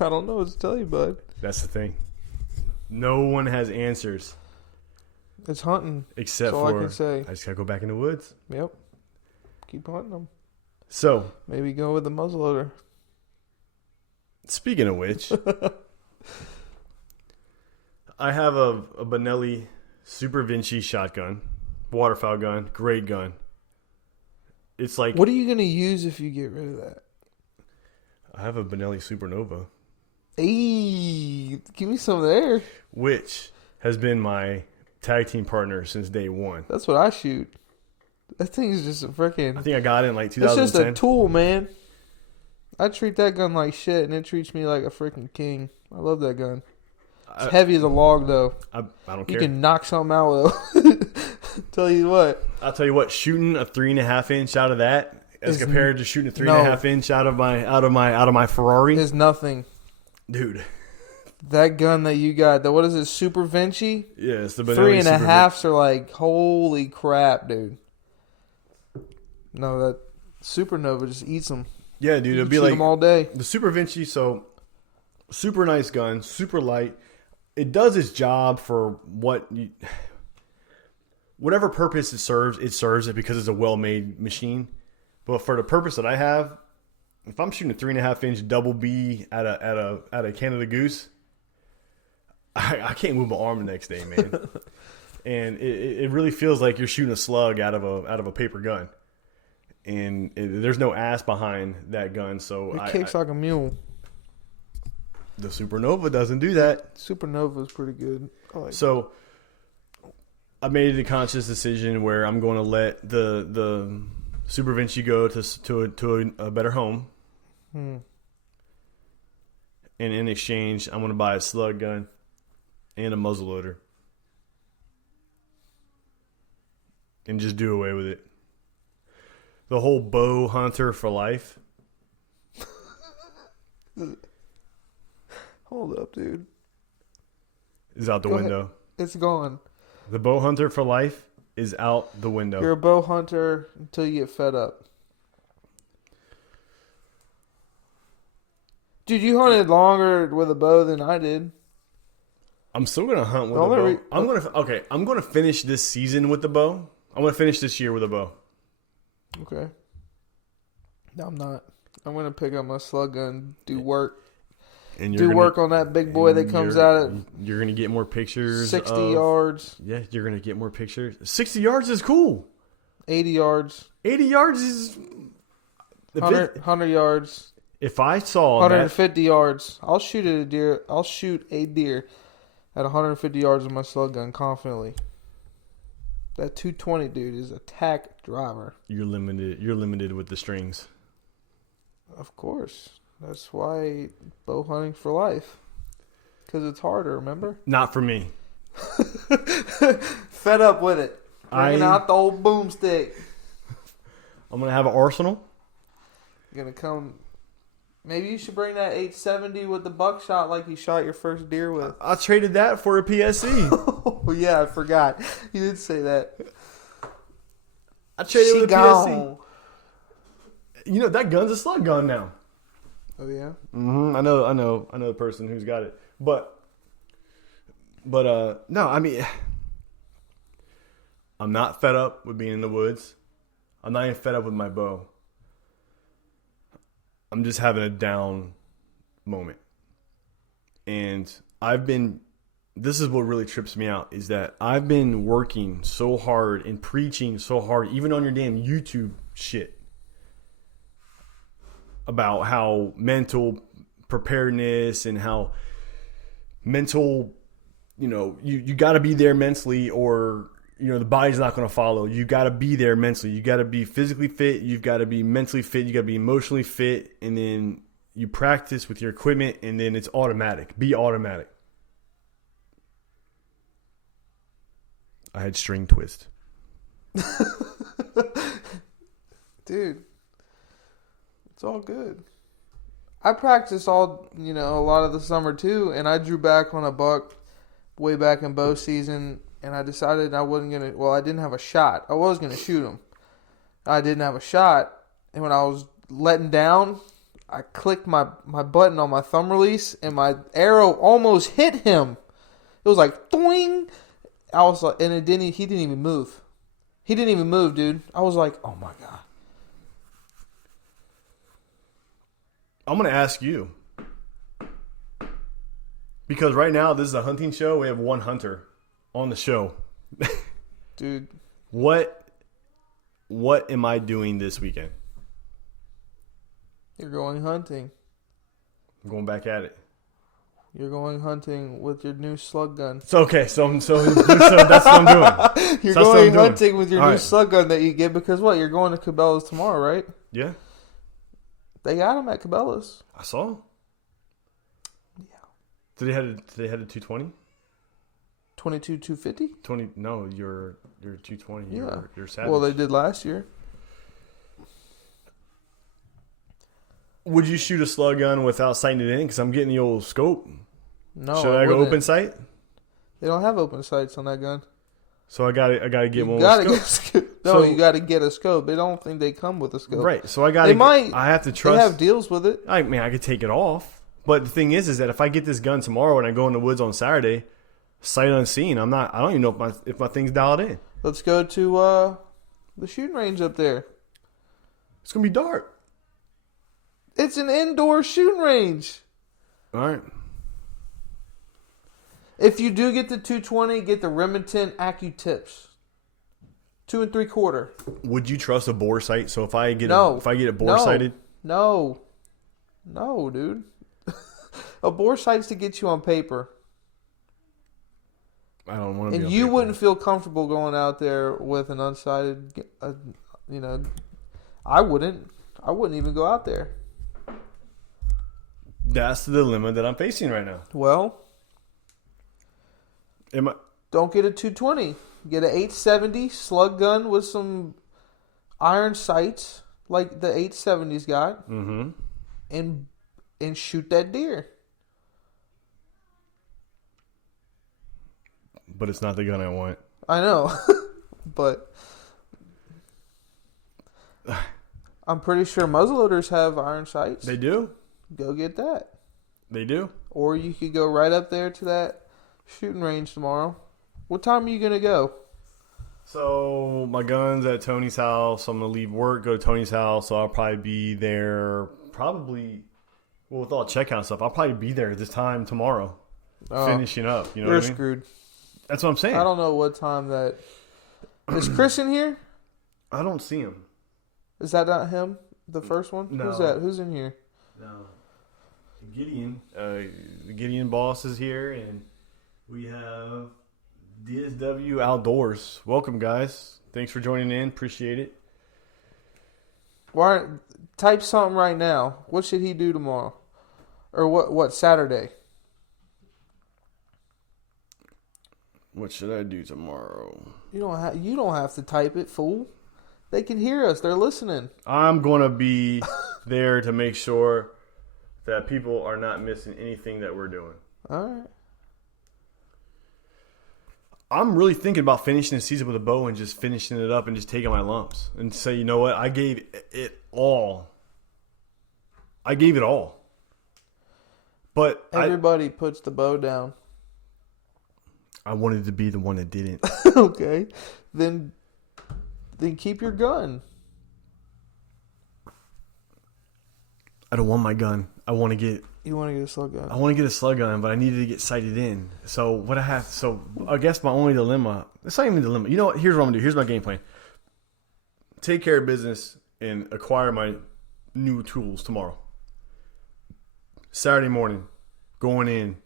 I don't know what to tell you, bud. That's the thing. No one has answers. It's hunting. Except That's all for, I can say. I just got to go back in the woods. Yep. Keep hunting them. So, Maybe go with the muzzleloader. speaking of which, I have a Benelli Super Vinci shotgun, waterfowl gun, great gun. It's like... What are you going to use if you get rid of that? I have a Benelli Supernova. Hey, give me some there. Which has been my tag team partner since day one. That's what I shoot. That thing is just a freaking... I think I got it in like It's 2010. just a tool, man. I treat that gun like shit, and it treats me like a freaking king. I love that gun. It's heavy as a log, though. I don't You care. can knock something out with. Tell you what. I'll tell you what, shooting a 3.5 inch out of that as compared to shooting a 3.5 inch out of my Ferrari. Is nothing. Dude. That gun that you got, what is it, Super Vinci? Yeah, it's the Benelli 3.5s are like, holy crap, dude. No, that Supernova just eats them. Yeah, dude, it'd be shoot like them all day. the Super Vinci. So, super nice gun, super light. It does its job for whatever purpose it serves it because it's a well-made machine. But for the purpose that I have, if I'm shooting a 3.5 inch double B at a Canada Goose, I can't move my arm the next day, man. And it really feels like you're shooting a slug out of a paper gun. And there's no ass behind that gun, so It kicks like a mule. The Supernova doesn't do that. Supernova is pretty good. So I made a conscious decision where I'm going to let the Super Vinci go to a better home. And in exchange, I'm going to buy a slug gun and a muzzleloader. And just do away with it. The whole bow hunter for life. Hold up, dude. Is out the window. It's gone. The bow hunter for life is out the window. You're a bow hunter until you get fed up. Dude, you hunted longer with a bow than I did. I'm still gonna hunt with a bow. I'm gonna finish this season with the bow. I'm gonna finish this year with a bow. Okay. No, I'm not. I'm gonna pick up my slug gun, do work. And do work on that big boy that comes out at You're gonna get more pictures. 60 yards. Yeah, you're gonna get more pictures. 60 yards is cool. 80 yards. 80 yards is 100 yards. If I saw 150 yards. I'll shoot at a deer. I'll shoot a deer at 150 yards with my slug gun confidently. That 220 dude is a tack driver. You're limited with the strings. Of course. That's why bow hunting for life. Because it's harder, remember? Not for me. Fed up with it. Bringing out the old boomstick. I'm going to have an arsenal. You're going to come... Maybe you should bring that 870 with the buckshot like you shot your first deer with. I traded that for a PSC. Oh, yeah, I forgot. You did say that. I traded it with a PSC. You know, that gun's a slug gun now. Oh, yeah? Mm-hmm. I know the person who's got it. But no, I mean, I'm not fed up with being in the woods. I'm not even fed up with my bow. I'm just having a down moment. And this is what really trips me out, is that I've been working so hard and preaching so hard, even on your damn YouTube shit, about how mental preparedness and how mental, you got to be there mentally, or the body's not going to follow. You got to be there mentally. You got to be physically fit. You've got to be mentally fit. You got to be emotionally fit. And then you practice with your equipment, and then it's automatic. Be automatic. I had string twist. Dude, it's all good. I practiced a lot of the summer too, and I drew back on a buck way back in bow season. And I decided I wasn't going to... Well, I didn't have a shot. I was going to shoot him. I didn't have a shot. And when I was letting down, I clicked my button on my thumb release, and my arrow almost hit him. It was like, doing. I was like, and he didn't even move. He didn't even move, dude. I was like, oh my God. I'm going to ask you. Because right now, this is a hunting show. We have one hunter on the show. Dude. What am I doing this weekend? You're going hunting. I'm going back at it. You're going hunting with your new slug gun. So that's what I'm doing. You're going hunting with your new slug gun that you get because what? You're going to Cabela's tomorrow, right? Yeah. They got them at Cabela's. I saw. Yeah. Did they had a 220? 22, 250? 20? No, your 220. Yeah. Your Savage. Well, they did last year. Would you shoot a slug gun without sighting it in? Because I'm getting the old scope. No. Should I go open sight? They don't have open sights on that gun. So I gotta get one with a scope. No, you gotta get a scope. They don't think they come with a scope. Right. So I have to trust. They have deals with it. I mean, I could take it off. But the thing is that if I get this gun tomorrow and I go in the woods on Saturday, sight unseen, I don't even know if my thing's dialed in. Let's go to the shooting range up there. It's gonna be dark. It's an indoor shooting range. All right. If you do get the 220, get the Remington AccuTips. 2 3/4. Would you trust a bore sight? So if I get it bore sighted? No, dude. A bore sight's to get you on paper. I don't want to. And you wouldn't feel comfortable going out there with an unsighted. I wouldn't. I wouldn't even go out there. That's the dilemma that I'm facing right now. Well, don't get a 220. Get an 870 slug gun with some iron sights like the 870's got, and shoot that deer. But it's not the gun I want. I know, but I'm pretty sure muzzleloaders have iron sights. They do? Go get that. They do? Or you could go right up there to that shooting range tomorrow. What time are you going to go? So, my gun's at Tony's house. I'm going to leave work, go to Tony's house. So, I'll probably be there with all checkout stuff, I'll probably be there this time tomorrow. Finishing up. You know what I mean? You're screwed. That's what I'm saying. I don't know what time that... Is Chris in here? I don't see him. Is that not him? The first one? No. Who's that? Who's in here? No. Gideon. The Gideon boss is here, and we have DSW Outdoors. Welcome, guys. Thanks for joining in. Appreciate it. Type something right now. What should he do tomorrow? Or what Saturday? What should I do tomorrow? You don't have to type it, fool. They can hear us. They're listening. I'm going to be there to make sure that people are not missing anything that we're doing. All right. I'm really thinking about finishing the season with a bow and just finishing it up and just taking my lumps and say, you know what? I gave it all. But everybody puts the bow down. I wanted to be the one that didn't. Okay. Then keep your gun. I don't want my gun. You want to get a slug gun. I want to get a slug gun, but I needed to get sighted in. So I guess my only dilemma, it's not even a dilemma. You know what? Here's what I'm going to do. Here's my game plan. Take care of business and acquire my new tools tomorrow. Saturday morning, going in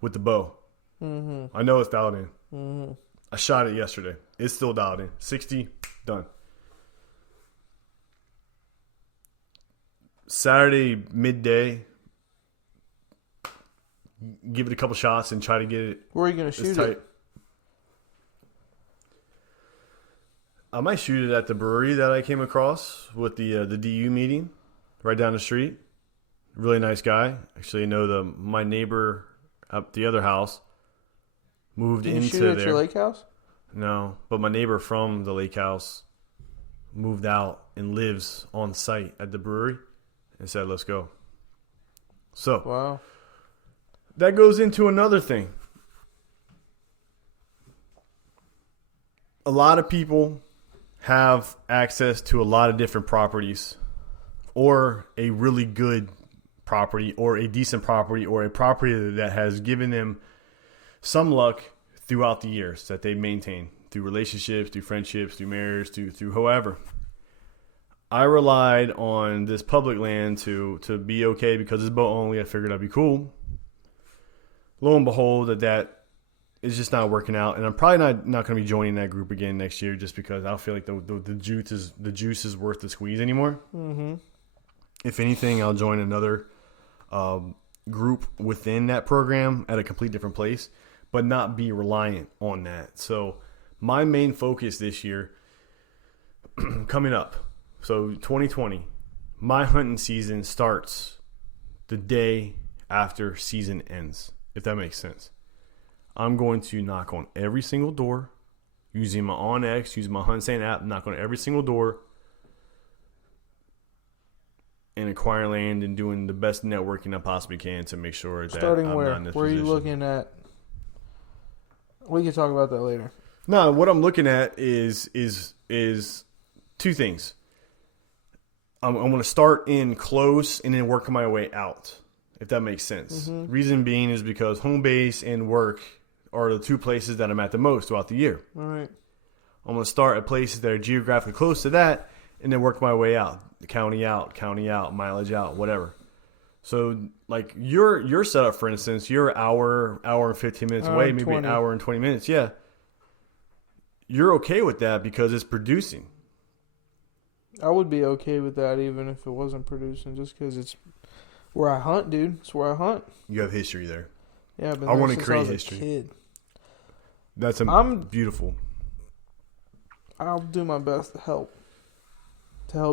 with the bow. I know it's dialed in. I shot it yesterday. It's still dialed in. 60, done. Saturday midday, give it a couple shots and try to get it. Where are you going to shoot it? I might shoot it at the brewery that I came across with the DU meeting right down the street. Really nice guy. Actually, I know my neighbor up the other house moved into there. Did you shoot at your lake house? No, but my neighbor from the lake house moved out and lives on site at the brewery and said, let's go. So Wow. that goes into another thing. A lot of people have access to a lot of different properties, or a really good property, or a decent property, or a property that has given them some luck throughout the years that they maintain through relationships, through friendships, through marriage, through however. I relied on this public land to be okay because it's boat only. I figured I'd be cool. Lo and behold, that is just not working out, and I'm probably not going to be joining that group again next year just because I don't feel like the juice is worth the squeeze anymore. Mm-hmm. If anything, I'll join another group within that program at a complete different place, but not be reliant on that. So my main focus this year coming up, so 2020, my hunting season starts the day after season ends, if that makes sense. I'm going to knock on every single door using my OnX, using my HuntSand app, knock on every single door and acquiring land and doing the best networking I possibly can to make sure that Starting I'm where? not in this Where are you position. looking at? We can talk about that later. No, what I'm looking at is two things. I'm going to start in close and then work my way out, if that makes sense. Mm-hmm. Reason being is because home base and work are the two places that I'm at the most throughout the year. All right. I'm going to start at places that are geographically close to that and then work my way out. County out, mileage out, whatever. So, like, your setup, for instance, you're hour and 15 minutes away, maybe 20. an hour and 20 minutes. Yeah. You're okay with that because it's producing. I would be okay with that even if it wasn't producing, just because it's where I hunt, dude. It's where I hunt. You have history there. Yeah, I've been I there wanna since create I was history. a kid. That's beautiful. I'll do my best to help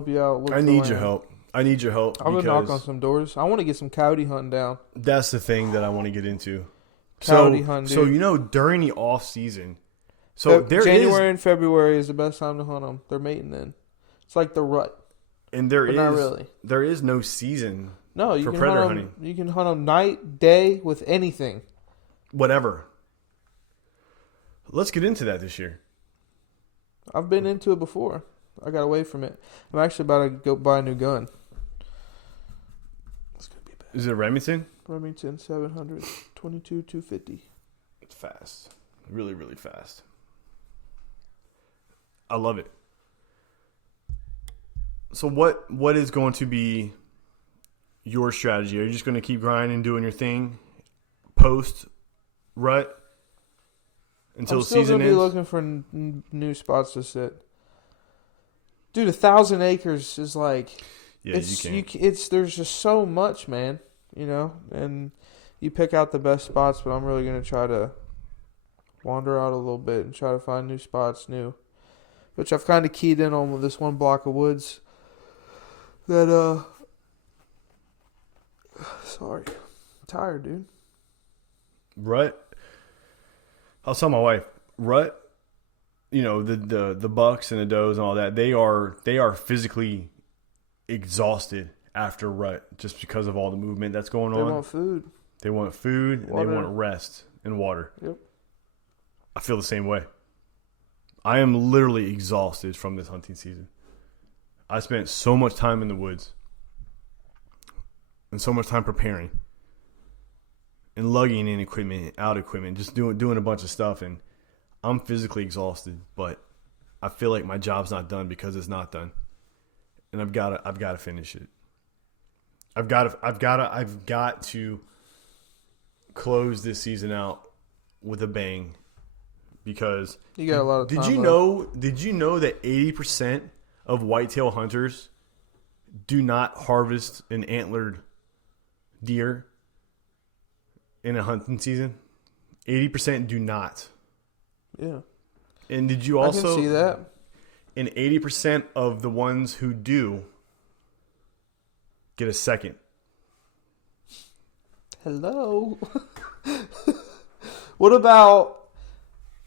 you out. Look I for need land. your help. I need your help. I'm gonna knock on because some doors. I want to get some coyote hunting down. that's the thing that I want to get into. Coyote hunting, So dude. during the off season, so January and February is the best time to hunt them. They're mating then. It's like the rut. But not really. There is no season. No, you For can predator hunt 'em- hunting. You can hunt them night, day, with anything. Whatever. Let's get into that this year. I've been into it before. I got away from it. I'm actually about to go buy a new gun. It's gonna be bad. Is it Remington? Remington 700, 22, 250. It's fast. Really, really fast. I love it. So what is going to be your strategy? Are you just going to keep grinding and doing your thing post rut until I'm still season gonna be ends? looking for new spots to sit. Dude, 1,000 acres is like Yeah, it's you can. it's there's just so much, man. You know, and you pick out the best spots. But I'm really gonna try to wander out a little bit and try to find new spots, which I've kind of keyed in on with this one block of woods. That sorry, I'm tired, dude. Rut. I'll tell my wife, rut, the bucks and the does and all that, they are physically exhausted after rut just because of all the movement that's going They on. want food. They want food and they Water. want rest and water. Yep. I feel the same way. I am literally exhausted from this hunting season. I spent so much time in the woods and so much time preparing and lugging in equipment, out equipment, just doing a bunch of stuff, and I'm physically exhausted, but I feel like my job's not done because it's not done. And I've got to finish it. I've got to close this season out with a bang because You got a lot of time. Did you know that 80% of whitetail hunters do not harvest an antlered deer in a hunting season? 80% do not. Yeah. And did you I also can see that. And 80% of the ones who do get a second. Hello. What about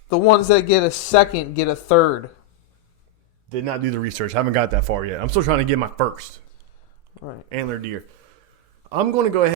the ones that get a second, get a third? Did not do the research. Haven't got that far yet. I'm still trying to get my first Right. antler deer. I'm going to go ahead.